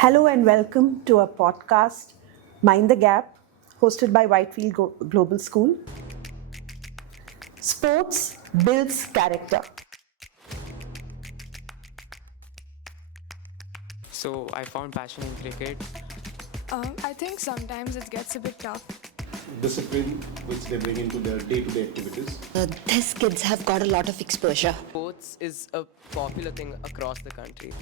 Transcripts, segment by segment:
Hello and welcome to our podcast, Mind the Gap, hosted by Whitefield Global School. Sports builds character. So I found passion in cricket. I think sometimes it gets a bit tough. Discipline which they bring into their day-to-day activities. These kids have got a lot of exposure. Sports is a popular thing across the country.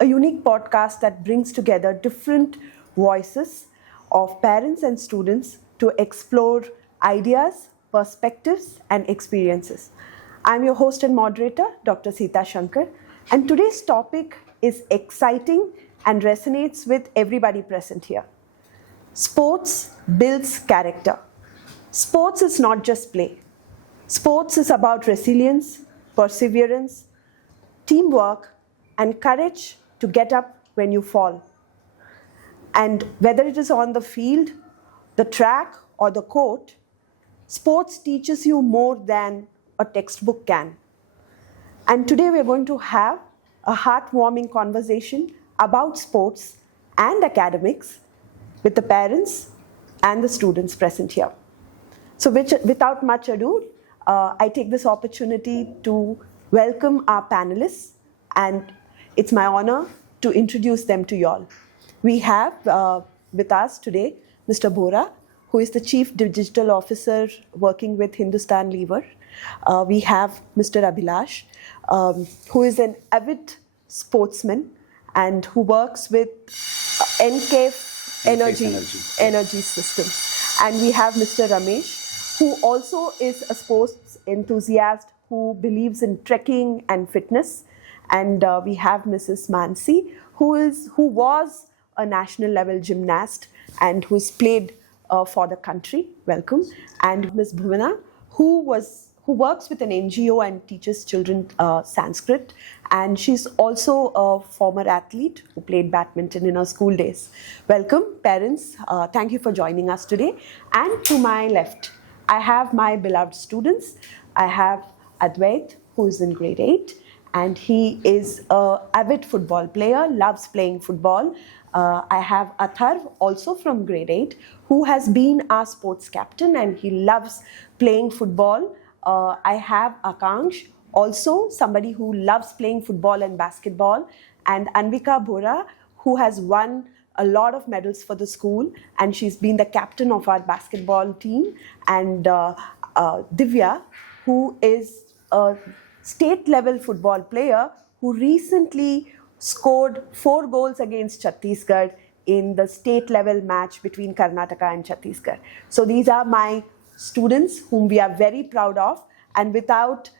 A unique podcast that brings together different voices of parents and students to explore ideas, perspectives, and experiences. I'm your host and moderator, Dr. Sita Shankar, and today's topic is exciting and resonates with everybody present here. Sports builds character. Sports is not just play. Sports is about resilience, perseverance, teamwork, and courage to get up when you fall. And whether it is on the field, the track, or the court, sports teaches you more than a textbook can. And today we're going to have a heartwarming conversation about sports and academics with the parents and the students present here. So without much ado, I take this opportunity to welcome our panelists, and it's my honor to introduce them to you all. We have with us today Mr. Bora, who is the Chief Digital Officer working with Hindustan Lever. We have Mr. Abhilash, who is an avid sportsman and who works with NKF Energy Systems. And we have Mr. Ramesh, who also is a sports enthusiast who believes in trekking and fitness. And we have Mrs. Mansi, who was a national level gymnast and who's played for the country. Welcome. And Ms. Bhuvana, who works with an NGO and teaches children Sanskrit. And she's also a former athlete who played badminton in her school days. Welcome, parents. Thank you for joining us today. And to my left, I have my beloved students. I have Advait, who is in grade 8. And he is an avid football player, loves playing football. I have Atharv, also from grade 8, who has been our sports captain and he loves playing football. I have Akanksh, also somebody who loves playing football and basketball. And Anvika Bora, who has won a lot of medals for the school, and she's been the captain of our basketball team. And Divya, who is a state-level football player who recently scored 4 goals against Chhattisgarh in the state-level match between Karnataka and Chhattisgarh. So these are my students whom we are very proud of. And without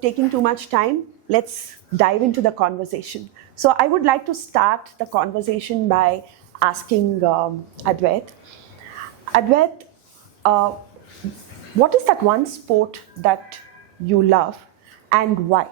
taking too much time, let's dive into the conversation. So I would like to start the conversation by asking Advait. Advait, what is that one sport that you love and why?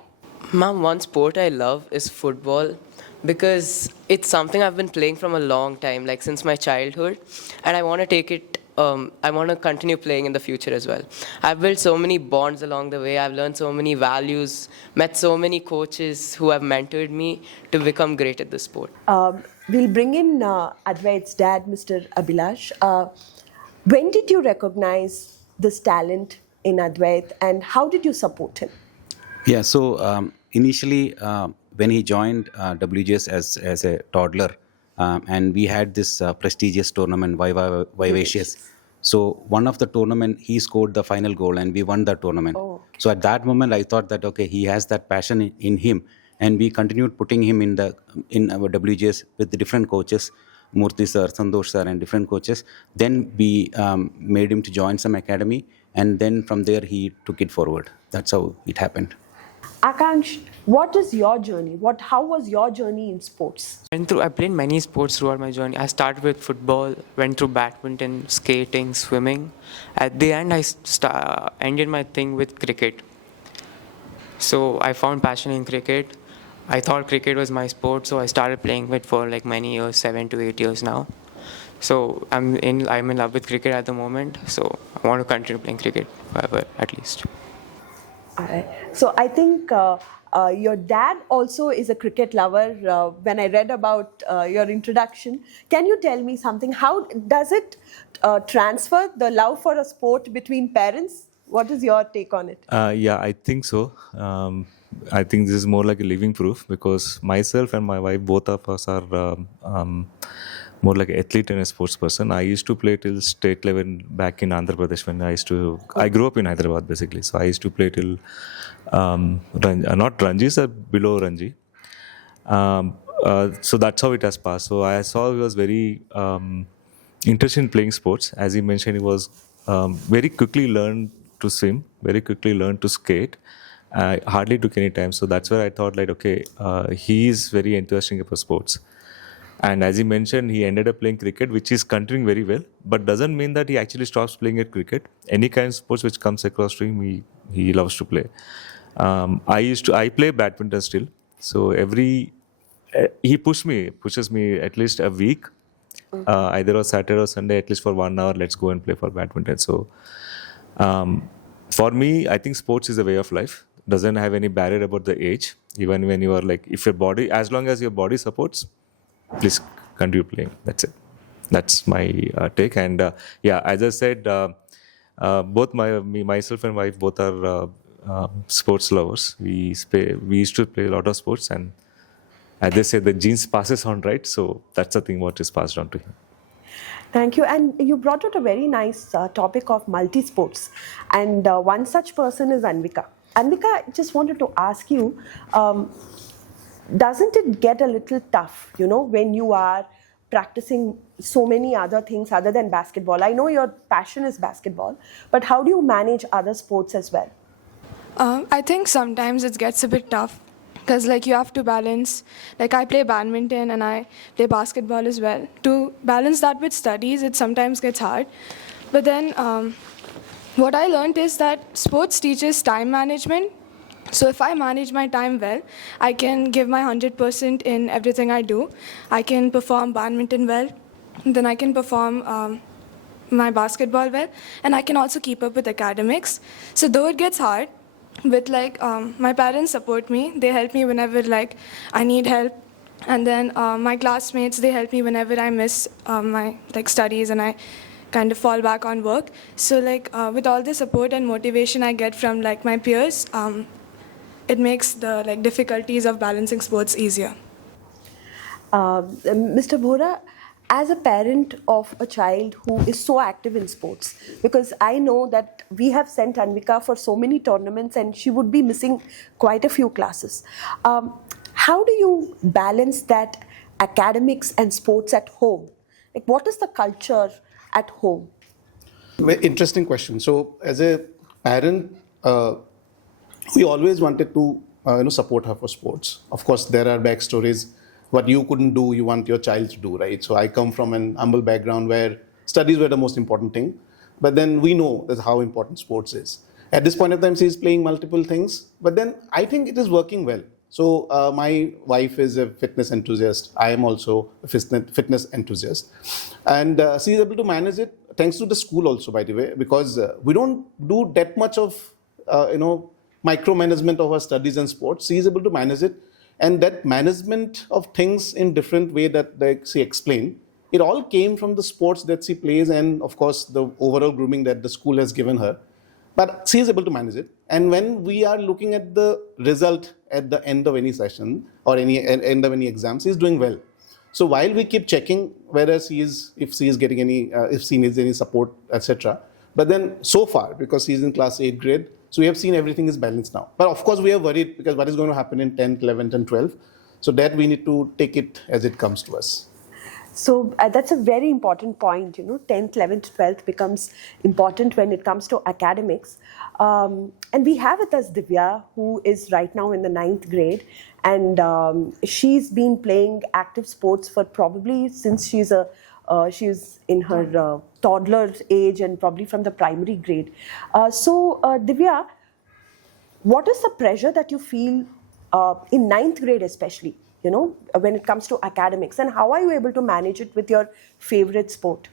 Ma'am, one sport I love is football because it's something I've been playing from a long time, like since my childhood, and I want to take it. I want to continue playing in the future as well. I've built so many bonds along the way. I've learned so many values, met so many coaches who have mentored me to become great at the sport. We'll bring in Advait's dad, Mr. Abhilash. When did you recognize this talent in Advait and how did you support him? Yeah, so initially when he joined WGS as a toddler, and we had this prestigious tournament, Vivacious. So one of the tournament, he scored the final goal and we won that tournament. Oh, okay. So at that moment, I thought that, okay, he has that passion in him. And we continued putting him in our WGS with the different coaches, Murthy sir, Sandosh sir, and different coaches. Then we made him to join some academy. And then from there, he took it forward. That's how it happened. Akanksh, what is your journey? How was your journey in sports? I played many sports throughout my journey. I started with football, went through badminton, skating, swimming. At the end, I ended my thing with cricket. So I found passion in cricket. I thought cricket was my sport, so I started playing it for like many years, 7 to 8 years now. So I'm in love with cricket at the moment. So I want to continue playing cricket forever, at least. All right. So I think your dad also is a cricket lover. When I read about your introduction, can you tell me something? How does it transfer the love for a sport between parents? What is your take on it? Yeah, I think so. I think this is more like a living proof because myself and my wife, both of us are more like an athlete and a sports person. I used to play till state level back in Andhra Pradesh when I grew up in Hyderabad basically. So I used to play till, not Ranji, sir, below Ranji. So that's how it has passed. So I saw he was very interested in playing sports. As he mentioned, he was very quickly learned to swim, very quickly learned to skate. Hardly took any time. So that's where I thought like, okay, he is very enthusiastic about sports. And as he mentioned, he ended up playing cricket, which is continuing very well, but doesn't mean that he actually stops playing at cricket. Any kind of sports which comes across to him, he loves to play. I play badminton still. So he pushes me at least a week, either on Saturday or Sunday, at least for 1 hour, let's go and play for badminton. So for me, I think sports is a way of life. Doesn't have any barrier about the age. Even when you are like, if your body, as long as your body supports, please continue playing. That's it. That's my take. And yeah, as I said, both myself and wife both are sports lovers. We used to play a lot of sports, and as they say, the genes passes on, right? So that's the thing what is passed on to him. Thank you. And you brought out a very nice topic of multi-sports. And one such person is Anvika. Anvika, I just wanted to ask you, doesn't it get a little tough, when you are practicing so many other things other than basketball? I know your passion is basketball, but how do you manage other sports as well? I think sometimes it gets a bit tough because you have to balance, I play badminton and I play basketball as well. To balance that with studies, it sometimes gets hard. But then what I learned is that sports teaches time management. So if I manage my time well, I can give my 100% in everything I do. I can perform badminton well, then I can perform my basketball well, and I can also keep up with academics. So though it gets hard, with my parents support me. They help me whenever I need help, and then my classmates, they help me whenever I miss my studies and I kind of fall back on work. So with all the support and motivation I get from my peers, it makes the difficulties of balancing sports easier. Mr. Bora, as a parent of a child who is so active in sports, because I know that we have sent Anvika for so many tournaments and she would be missing quite a few classes. How do you balance that academics and sports at home? What is the culture at home? Very interesting question. So as a parent, we always wanted to support her for sports. Of course, there are backstories. What you couldn't do, you want your child to do, right? So I come from an humble background where studies were the most important thing. But then we know that's how important sports is. At this point of time, she's playing multiple things. But then I think it is working well. So my wife is a fitness enthusiast. I am also a fitness enthusiast. And she is able to manage it thanks to the school also, by the way, because we don't do that much of, micromanagement of our studies and sports. She is able to manage it. And that management of things in different way that she explained, it all came from the sports that she plays and, of course, the overall grooming that the school has given her. But she is able to manage it. And when we are looking at the result at the end of any session or end of any exam, she is doing well. So while we keep checking whether if she is getting any, if she needs any support, etc. But then so far, because she is in class 8th grade, so we have seen everything is balanced now. But of course, we are worried because what is going to happen in 10th, 11th, and 12th. So that we need to take it as it comes to us. So that's a very important point. 10th, 11th, 12th becomes important when it comes to academics. And we have with us Divya, who is right now in the 9th grade. And she's been playing active sports for probably since she's in her toddler age and probably from the primary grade. So Divya, what is the pressure that you feel in 9th grade especially, when it comes to academics, and how are you able to manage it with your favorite sport?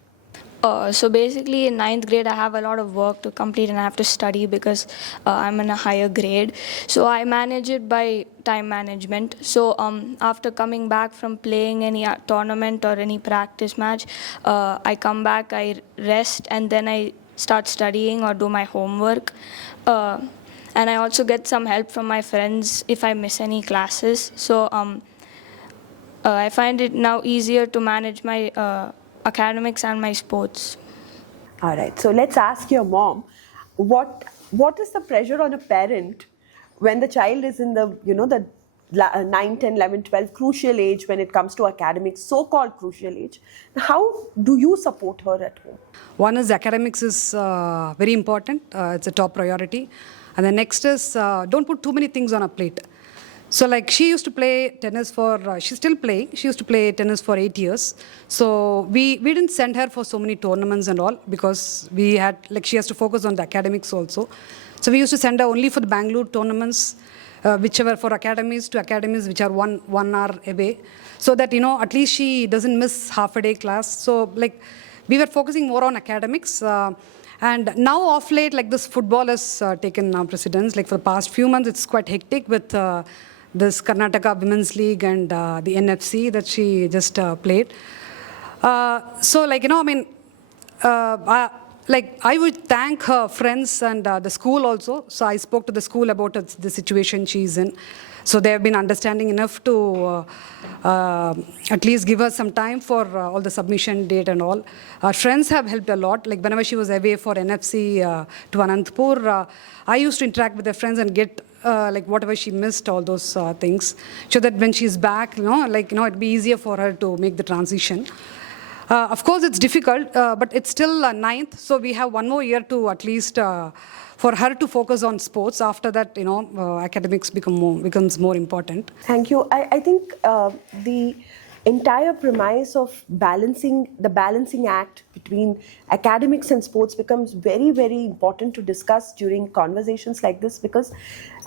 So basically, in ninth grade, I have a lot of work to complete and I have to study because I'm in a higher grade. So I manage it by time management. So after coming back from playing any tournament or any practice match, I come back, I rest, and then I start studying or do my homework. And I also get some help from my friends if I miss any classes. So I find it now easier to manage my academics and my sports. All right. So let's ask your mom, what is the pressure on a parent when the child is in the 9, 10, 11, 12 crucial age when it comes to academics, so-called crucial age? How do you support her at home? One is academics is very important. It's a top priority. And the next is don't put too many things on a plate. So like she used to play tennis for, she's still playing, she used to play tennis for 8 years. So we didn't send her for so many tournaments and all because we had, like she has to focus on the academics also. So we used to send her only for the Bangalore tournaments, whichever for academies to academies which are one hour away. So that, at least she doesn't miss half a day class. So like we were focusing more on academics. And now of late, like this football has taken precedence. Like for the past few months, it's quite hectic with this Karnataka Women's League and the NFC that she just played. So like, I would thank her friends and the school also. So I spoke to the school about the situation she's in. So they have been understanding enough to at least give her some time for all the submission date and all. Our friends have helped a lot. Like whenever she was away for NFC to Anantapur, I used to interact with her friends and get like whatever she missed, all those things, so that when she's back, it'd be easier for her to make the transition. Of course, it's difficult, but it's still ninth, so we have one more year to at least for her to focus on sports. After that, academics becomes more important. Thank you. I think the entire premise of the balancing act between academics and sports becomes very, very important to discuss during conversations like this, because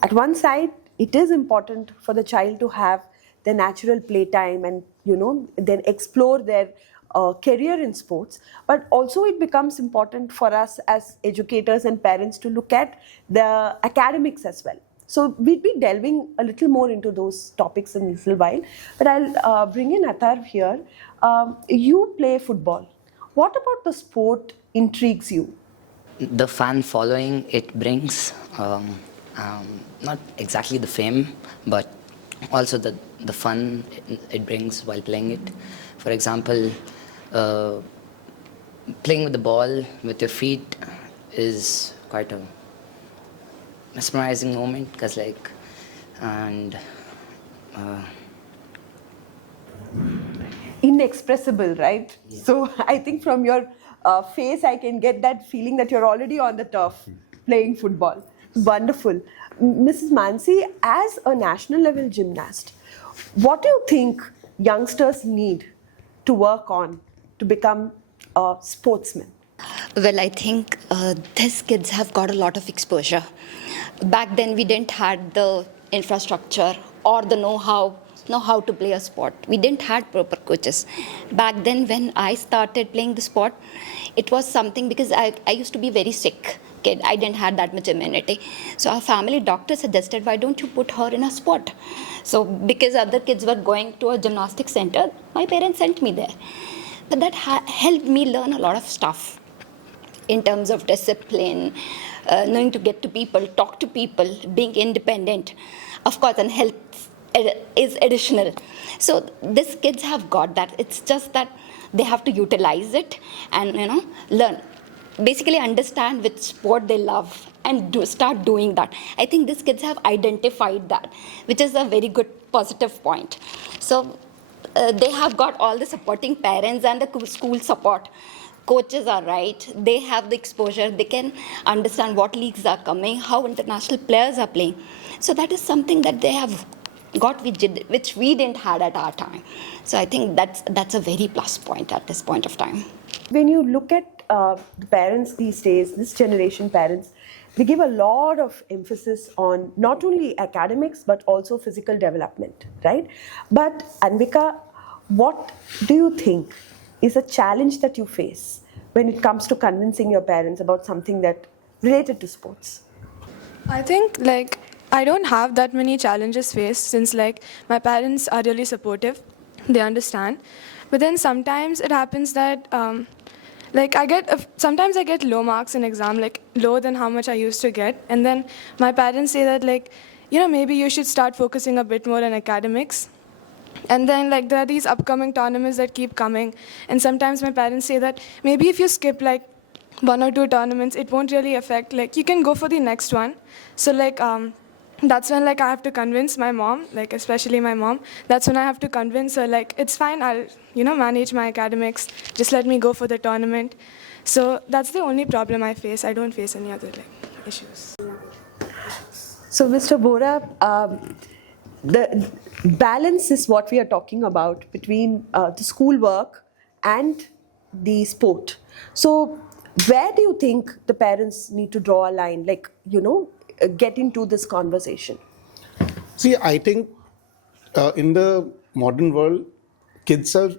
at one side, it is important for the child to have their natural playtime and, then explore their career in sports, but also it becomes important for us as educators and parents to look at the academics as well. So we'll be delving a little more into those topics in a little while, but I'll bring in Atharv here. You play football. What about the sport intrigues you? The fan following it brings, not exactly the fame, but also the fun it brings while playing it. For example, playing with the ball with your feet is quite a mesmerizing moment, because Inexpressible, right? Yeah. So I think from your face, I can get that feeling that you're already on the turf playing football. Wonderful. Mrs. Mansi, as a national level gymnast, what do you think youngsters need to work on to become a sportsman? Well, I think these kids have got a lot of exposure. Back then, we didn't have the infrastructure or the know-how to play a sport. We didn't have proper coaches. Back then, when I started playing the sport, it was something because I used to be very sick kid. I didn't have that much immunity. So our family doctor suggested, why don't you put her in a sport? So because other kids were going to a gymnastics center, my parents sent me there. But that helped me learn a lot of stuff in terms of discipline, knowing to get to people, talk to people, being independent. Of course, and health is additional. So these kids have got that. It's just that they have to utilize it and learn. Basically understand which sport they love and start doing that. I think these kids have identified that, which is a very good positive point. So they have got all the supporting parents and the school support. Coaches are right. They have the exposure. They can understand what leagues are coming, how international players are playing. So that is something that they have got, which we didn't had at our time. So I think that's a very plus point at this point of time. When you look at the parents these days, this generation parents, they give a lot of emphasis on not only academics but also physical development, right? But Anvika, what do you think is a challenge that you face when it comes to convincing your parents about something that related to sports? I think like I don't have that many challenges faced since like my parents are really supportive. They understand. But then sometimes it happens that like sometimes I get low marks in exam, like lower than how much I used to get. And then my parents say that like, maybe you should start focusing a bit more on academics. And then like there are these upcoming tournaments that keep coming. And sometimes my parents say that maybe if you skip like 1 or 2 tournaments, it won't really affect, like you can go for the next one. So like that's when like I have to convince my mom, like especially my mom. That's when I have to convince her like it's fine, I'll manage my academics, just let me go for the tournament. So that's the only problem I face. I don't face any other like issues. So, Mr. Bora, the balance is what we are talking about between the schoolwork and the sport. So, where do you think the parents need to draw a line, like, get into this conversation? See, I think in the modern world, kids are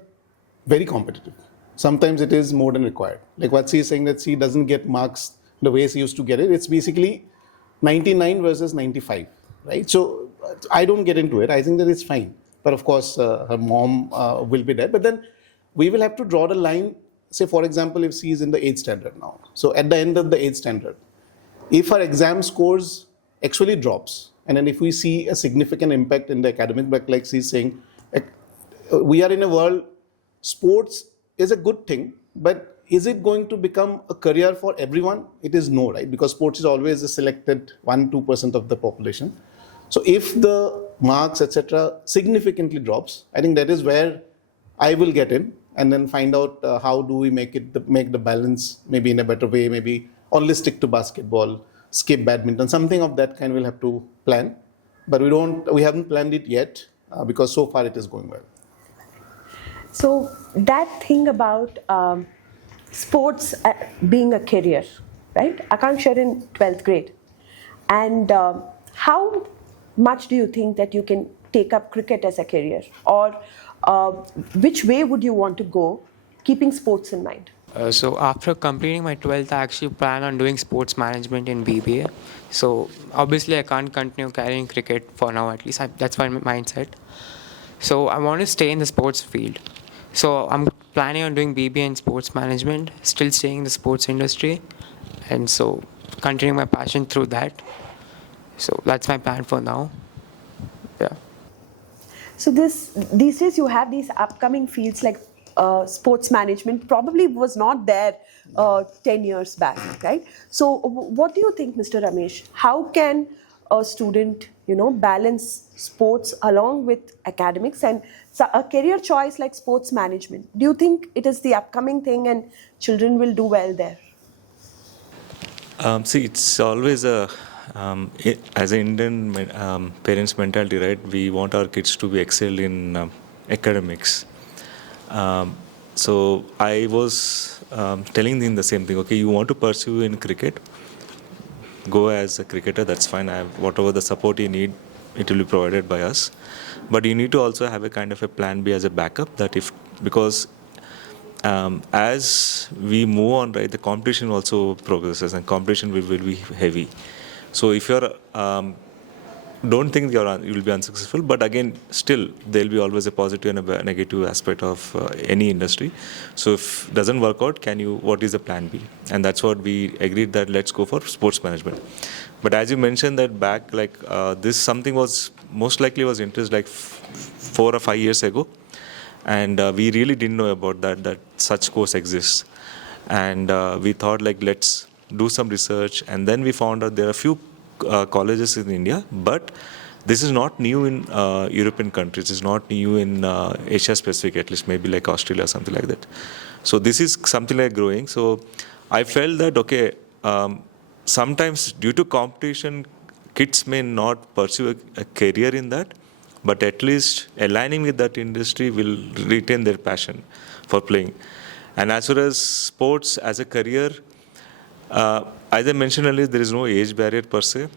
very competitive. Sometimes it is more than required. Like what she is saying, that she doesn't get marks the way she used to get it. It's basically 99 versus 95, right? So I don't get into it. I think that it's fine. But of course, her mom will be there. But then we will have to draw the line. Say, for example, if she is in the 8th standard now. So at the end of the 8th standard, if her exam scores actually drops, and then if we see a significant impact in the academic, but like she's saying, we are in a world, sports is a good thing, but is it going to become a career for everyone? It is no, right? Because sports is always a selected 1-2% of the population. So if the marks, etc., significantly drops, I think that is where I will get in and then find out how do we make the balance maybe in a better way, maybe only stick to basketball, skip badminton, something of that kind we'll have to plan. But we haven't planned it yet because so far it is going well. So that thing about sports being a career, right? Akanksha are in 12th grade. And how much do you think that you can take up cricket as a career? Or which way would you want to go, keeping sports in mind? So after completing my 12th, I actually plan on doing sports management in BBA. So obviously I can't continue carrying cricket for now, at least. That's my mindset. So I want to stay in the sports field. So I'm planning on doing BBA in sports management, still staying in the sports industry, and so continuing my passion through that. So that's my plan for now. Yeah. So these days you have these upcoming fields like sports management, probably was not there 10 years back, right? So what do you think, Mr. Ramesh? How can a student, balance sports along with academics and a career choice like sports management? Do you think it is the upcoming thing and children will do well there? See, it's always as an Indian parents' mentality, right? We want our kids to be excel in academics. So I was telling them the same thing. Okay, you want to pursue in cricket, go as a cricketer. That's fine. Whatever the support you need, it will be provided by us. But you need to also have a kind of a plan B as a backup. Because as we move on, right, the competition also progresses and competition will be heavy. So if you're don't think you will be unsuccessful, but again, still there will be always a positive and a negative aspect of any industry. So if it doesn't work out, what is the plan B? And that's what we agreed, that let's go for sports management. But as you mentioned that back, like this something was most likely was interest like 4 or 5 years ago. And we really didn't know about that such course exists. And we thought like, let's do some research. And then we found out there are a few colleges in India, but this is not new in European countries. It's not new in Asia Pacific, at least maybe like Australia or something like that. So this is something like growing. So I felt that, okay, sometimes due to competition, kids may not pursue a career in that, but at least aligning with that industry will retain their passion for playing. And as far as sports as a career, as I mentioned earlier, there is no age barrier per se.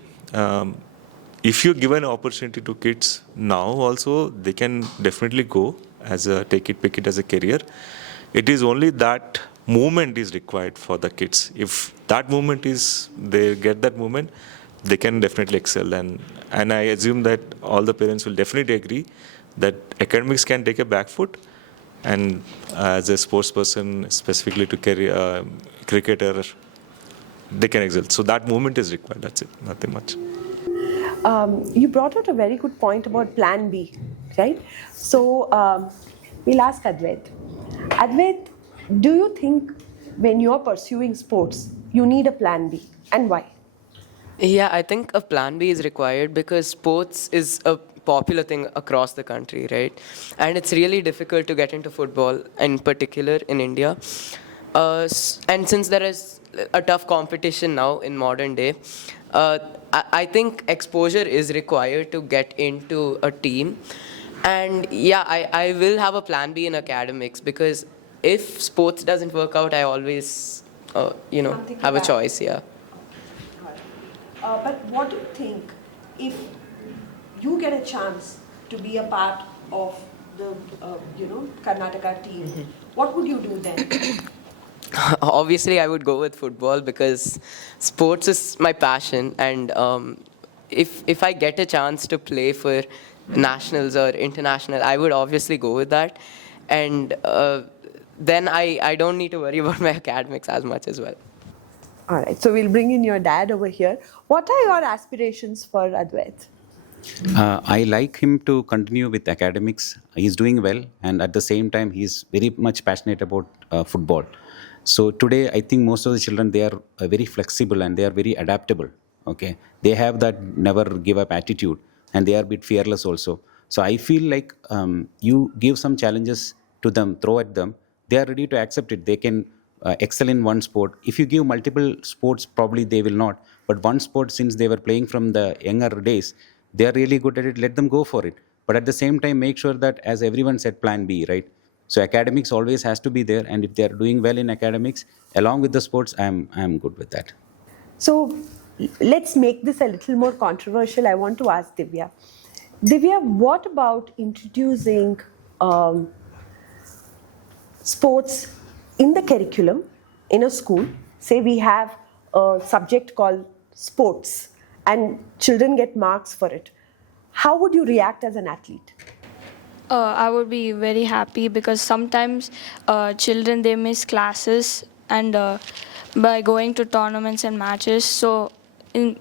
If you give an opportunity to kids now also, they can definitely go pick it as a career. It is only that movement is required for the kids. If that movement is, they get that movement, they can definitely excel. And I assume that all the parents will definitely agree that academics can take a back foot, and as a sports person, specifically to career cricketer, they can excel. So that movement is required. That's it. Nothing much. You brought out a very good point about Plan B, right? So we'll ask Advait. Advait, do you think when you're pursuing sports, you need a Plan B, and why? Yeah, I think a plan B is required because sports is a popular thing across the country, right? And it's really difficult to get into football, in particular in India. And since there is a tough competition now in modern day, I think exposure is required to get into a team. And yeah, I will have a plan B in academics because if sports doesn't work out, I always, have a choice, yeah. But what do you think if you get a chance to be a part of the, Karnataka team? What would you do then? Obviously, I would go with football because sports is my passion, and if I get a chance to play for nationals or international, I would obviously go with that, and then I don't need to worry about my academics as much as well. All right, so we'll bring in your dad over here. What are your aspirations for Advait? I like him to continue with academics. He's doing well, and at the same time, he's very much passionate about football. So today, I think most of the children, they are very flexible and they are very adaptable. Okay, they have that never give up attitude, and they are a bit fearless also. So I feel like you give some challenges to them, throw at them, they are ready to accept it. They can excel in one sport. If you give multiple sports, probably they will not. But one sport, since they were playing from the younger days, they are really good at it. Let them go for it. But at the same time, make sure that, as everyone said, plan B, right? So academics always has to be there. And if they are doing well in academics, along with the sports, I'm good with that. So let's make this a little more controversial. I want to ask Divya. Divya, what about introducing sports in the curriculum in a school? Say we have a subject called sports and children get marks for it. How would you react as an athlete? I would be very happy because sometimes children, they miss classes and by going to tournaments and matches. So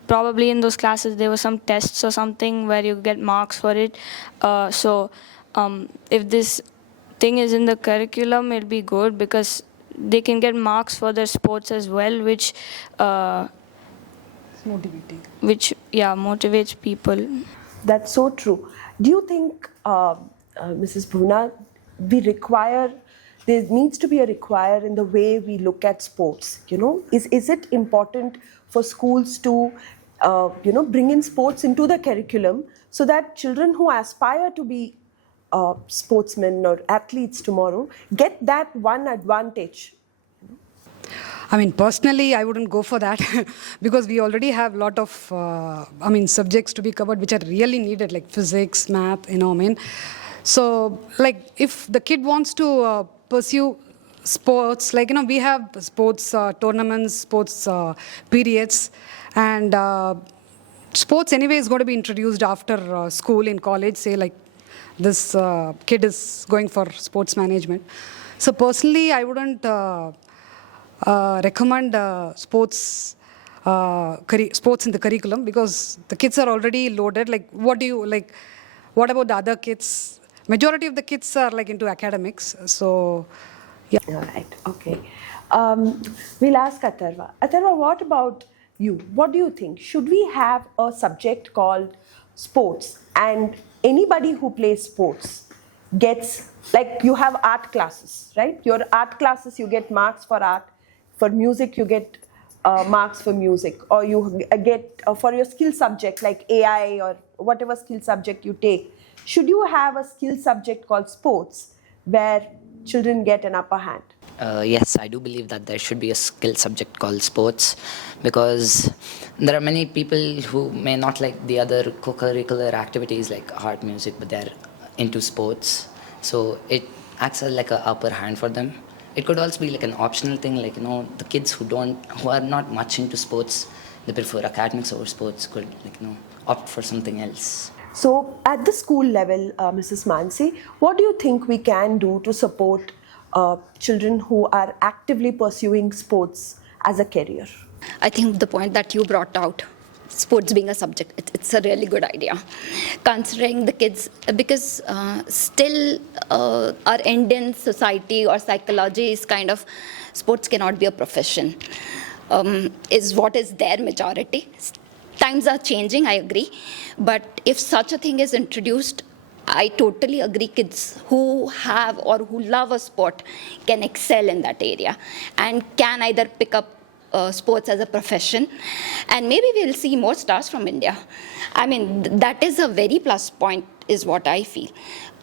probably in those classes there were some tests or something where you get marks for it. So if this thing is in the curriculum, it'll be good because they can get marks for their sports as well, which motivates people. That's so true. Do you think, Mrs. Bhuna, there needs to be a require in the way we look at sports? Is it important for schools to, bring in sports into the curriculum so that children who aspire to be sportsmen or athletes tomorrow get that one advantage? I mean, personally, I wouldn't go for that because we already have a lot of, subjects to be covered which are really needed, like physics, math, So, like, if the kid wants to pursue sports, we have sports tournaments, sports periods, and sports anyway is going to be introduced after school in college, say, like, this kid is going for sports management. So, personally, I wouldn't recommend sports in the curriculum because the kids are already loaded. Like, what about the other kids? Majority of the kids are into academics. So, yeah. All right. Okay. We'll ask Atharva. Atharva, what about you? What do you think? Should we have a subject called sports, and anybody who plays sports gets, like, you have art classes, right? Your art classes, you get marks for art. For music, you get marks for music, or you get for your skill subject like AI or whatever skill subject you take. Should you have a skill subject called sports where children get an upper hand? Yes, I do believe that there should be a skill subject called sports because there are many people who may not like the other co-curricular activities like art, music, but they're into sports. So it acts as like an upper hand for them. it could also be like an optional thing, like, the kids who are not much into sports, they prefer academics over sports, could, like, opt for something else. So, at the school level, Mrs. Mansi, what do you think we can do to support children who are actively pursuing sports as a career? I think the point that you brought out, sports being a subject, it's a really good idea. Considering the kids, because still our Indian society or psychology is kind of, sports cannot be a profession, is what is their majority. Times are changing, I agree. But if such a thing is introduced, I totally agree. Kids who have or who love a sport can excel in that area and can either pick up sports as a profession, and maybe we'll see more stars from India. I mean, that is a very plus point, is what I feel.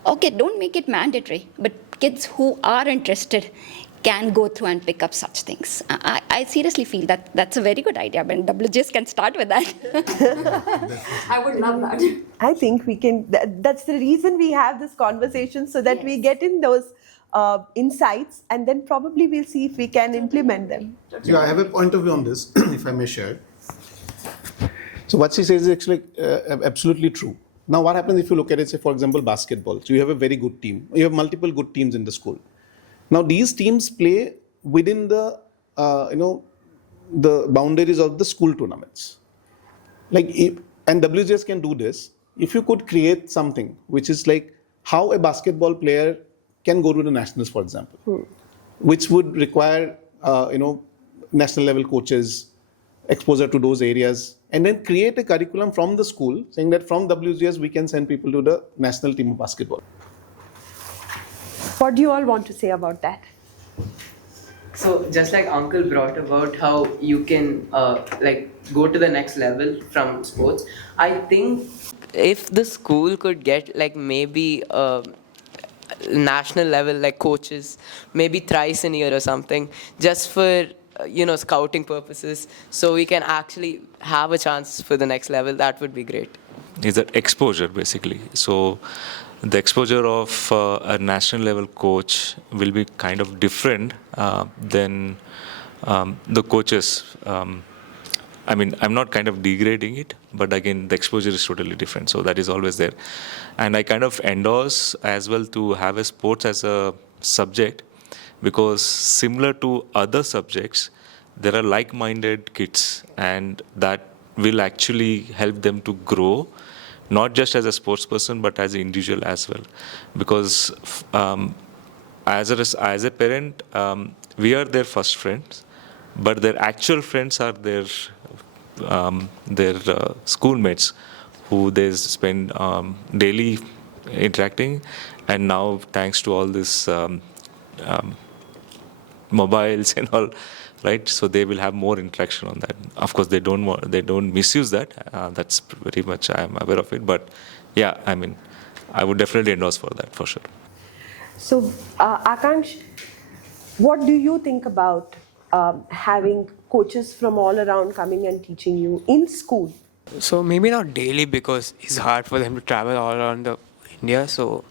Okay, don't make it mandatory, but kids who are interested can go through and pick up such things. I seriously feel that that's a very good idea, and WGS can start with that. I would love that. I think we can, that's the reason we have this conversation, so that we get in those insights, and then probably we'll see if we can implement them. Yeah, I have a point of view on this, if I may share. So what she says is actually absolutely true. Now what happens if you look at it, say for example basketball. So you have a very good team. You have multiple good teams in the school. Now these teams play within the the boundaries of the school tournaments. And WGS can do this. If you could create something which is like how a basketball player can go to the nationals, for example, which would require national level coaches, exposure to those areas, and then create a curriculum from the school saying that from WGS we can send people to the national team of basketball. What do you all want to say about that? So just like Uncle brought about how you can go to the next level from sports, I think if the school could get maybe national level coaches, maybe thrice in a year or something, just for scouting purposes, so we can actually have a chance for the next level, that would be great. Is that exposure basically? So the exposure of a national level coach will be kind of different than the coaches. I mean, I'm not kind of degrading it, but again, the exposure is totally different. So that is always there. And I kind of endorse as well to have a sports as a subject, because similar to other subjects, there are like-minded kids, and that will actually help them to grow, not just as a sports person, but as an individual as well. Because as a parent, we are their first friends, but their actual friends are their schoolmates who they spend daily interacting, and now thanks to all this mobiles and all, right? So they will have more interaction on that. Of course, they don't misuse that. That's pretty much I am aware of it. But yeah, I mean, I would definitely endorse for that for sure. So, Akansh, what do you think about having coaches from all around coming and teaching you in school? So maybe not daily, because it's hard for them to travel all around India. So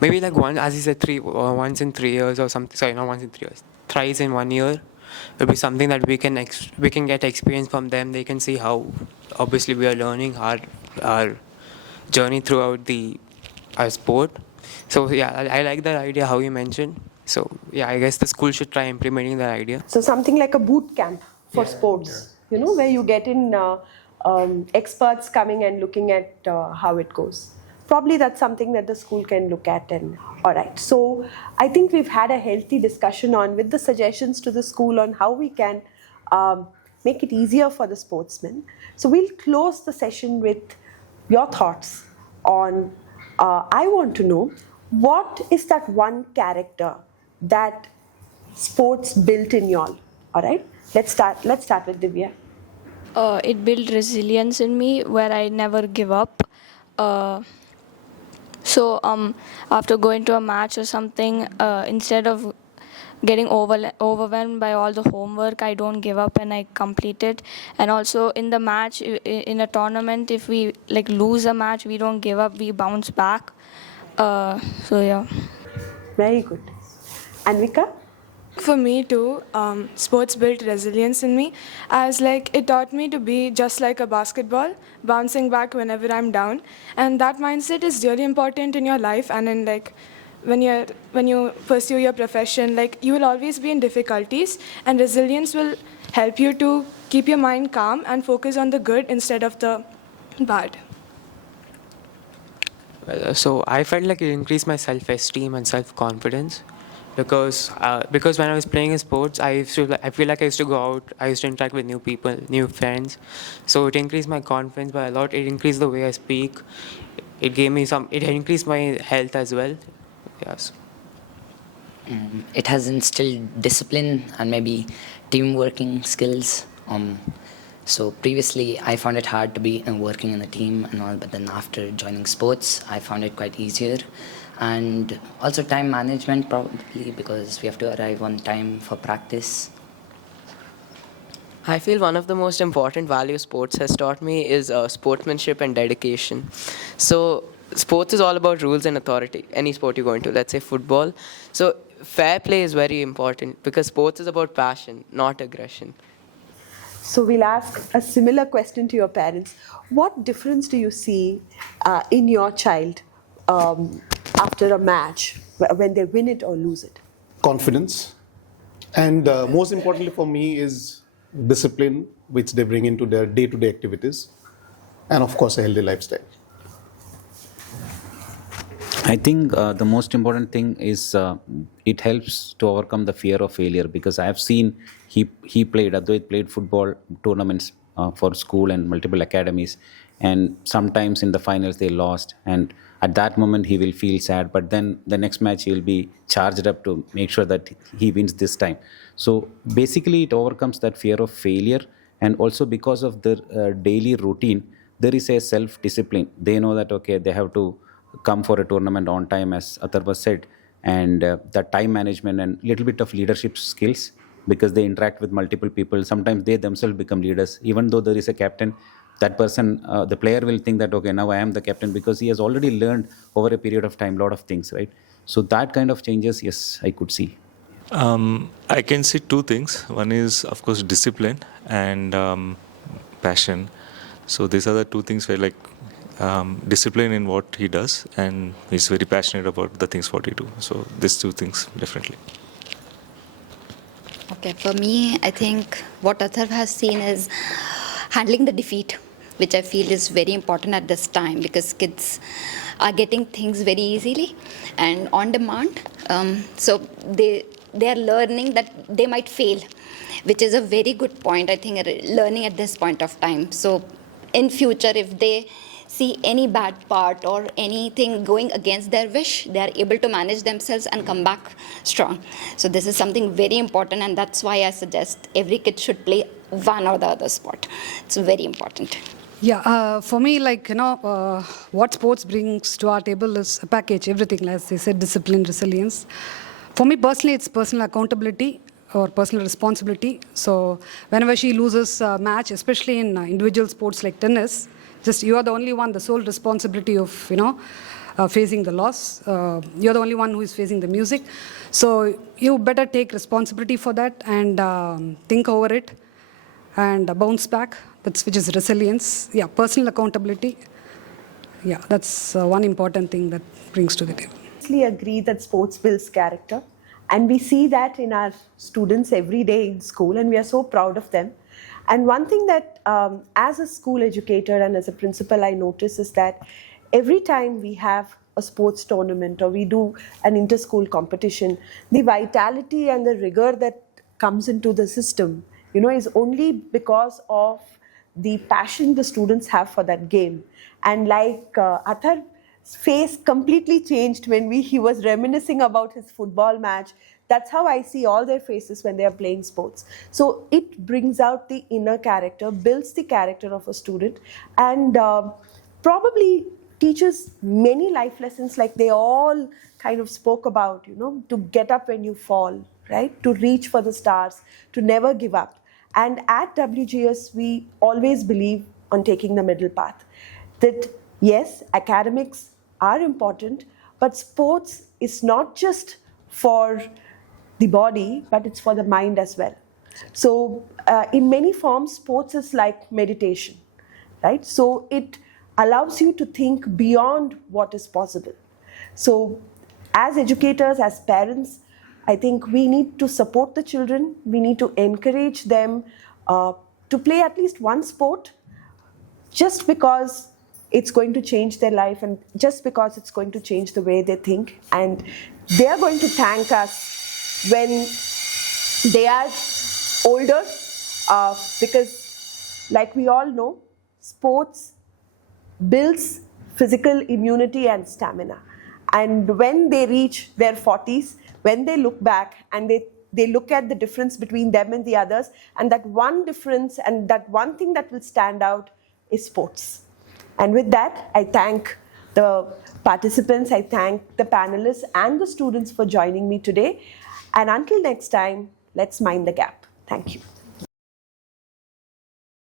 maybe one, as you said, once in 3 years or something. Sorry, not once in 3 years. Thrice in 1 year. It'll be something that we can get experience from them. They can see how obviously we are learning our journey throughout our sport. So yeah, I like that idea how you mentioned. So yeah, I guess the school should try implementing that idea. So something like a boot camp for sports, where you get in experts coming and looking at how it goes. Probably that's something that the school can look at. And all right, so I think we've had a healthy discussion with the suggestions to the school on how we can make it easier for the sportsmen. So we'll close the session with your thoughts on, I want to know, what is that one character that sports built in y'all? All right, let's start with Divya. It built resilience in me, where I never give up. So after going to a match or something, instead of getting overwhelmed by all the homework, I don't give up and I complete it. And also in the match, in a tournament, if we lose a match, we don't give up, we bounce back. So yeah. Very good. Anvika? For me too, sports built resilience in me, as like it taught me to be just like a basketball, bouncing back whenever I'm down, and that mindset is really important in your life and in like when you pursue your profession. Like you will always be in difficulties, and resilience will help you to keep your mind calm and focus on the good instead of the bad. So I felt like it increased my self-esteem and self-confidence because when I was playing sports, I feel like I used to go out, I used to interact with new people, new friends. So it increased my confidence by a lot. It increased the way I speak. It increased my health as well. Yes. It has instilled discipline and maybe team working skills. So previously, I found it hard to be working in a team and all, but then after joining sports, I found it quite easier. And also time management probably because we have to arrive on time for practice. I feel one of the most important values sports has taught me is sportsmanship and dedication. So sports is all about rules and authority. Any sport you go into, let's say football. So fair play is very important because sports is about passion, not aggression. So we'll ask a similar question to your parents. What difference do you see in your child after a match when they win it or lose it? Confidence. And most importantly for me is discipline, which they bring into their day-to-day activities. And of course, a healthy lifestyle. I think the most important thing is it helps to overcome the fear of failure because I have seen Advait played football tournaments for school and multiple academies, and sometimes in the finals they lost, and at that moment he will feel sad, but then the next match he will be charged up to make sure that he wins this time. So basically it overcomes that fear of failure, and also because of the daily routine there is a self-discipline. They know that okay, they have to come for a tournament on time, as Atharva said, and the time management and little bit of leadership skills because they interact with multiple people. Sometimes they themselves become leaders, even though there is a captain. That person, the player will think that okay, now I am the captain because he has already learned over a period of time a lot of things, right? So that kind of changes, yes, I could see. I can see two things. One is, of course, discipline and passion. So these are the two things where discipline in what he does, and he's very passionate about the things what he do. So these two things definitely. Okay, for me, I think what Atharv has seen is handling the defeat, which I feel is very important at this time because kids are getting things very easily and on demand. So they are learning that they might fail, which is a very good point, I think, learning at this point of time. So in future, if they see any bad part or anything going against their wish, they are able to manage themselves and come back strong. So this is something very important, and that's why I suggest every kid should play one or the other sport. It's very important. Yeah, for me, what sports brings to our table is a package, everything, as they said, discipline, resilience. For me personally, it's personal accountability or personal responsibility. So whenever she loses a match, especially in individual sports like tennis, just you are the only one, the sole responsibility of, facing the loss. You're the only one who is facing the music. So you better take responsibility for that and think over it and bounce back, which is resilience. Yeah, personal accountability. Yeah, that's one important thing that brings to the table. I agree that sports builds character, and we see that in our students every day in school, and we are so proud of them. And one thing that as a school educator and as a principal I notice is that every time we have a sports tournament or we do an inter-school competition, the vitality and the rigor that comes into the system, is only because of the passion the students have for that game. And like Athar's face completely changed when he was reminiscing about his football match. That's how I see all their faces when they are playing sports. So it brings out the inner character, builds the character of a student, and probably teaches many life lessons like they all kind of spoke about, to get up when you fall, right? To reach for the stars, to never give up. And at WGS, we always believe on taking the middle path. That yes, academics are important, but sports is not just for the body, but it's for the mind as well. So in many forms, sports is like meditation, right? So it allows you to think beyond what is possible. So as educators, as parents, I think we need to support the children. We need to encourage them to play at least one sport, just because it's going to change their life and just because it's going to change the way they think. And they are going to thank us when they are older, because like we all know, sports builds physical immunity and stamina. And when they reach their 40s, when they look back and they look at the difference between them and the others, and that one difference and that one thing that will stand out is sports. And with that, I thank the participants, I thank the panelists and the students for joining me today. And until next time, let's mind the gap. Thank you.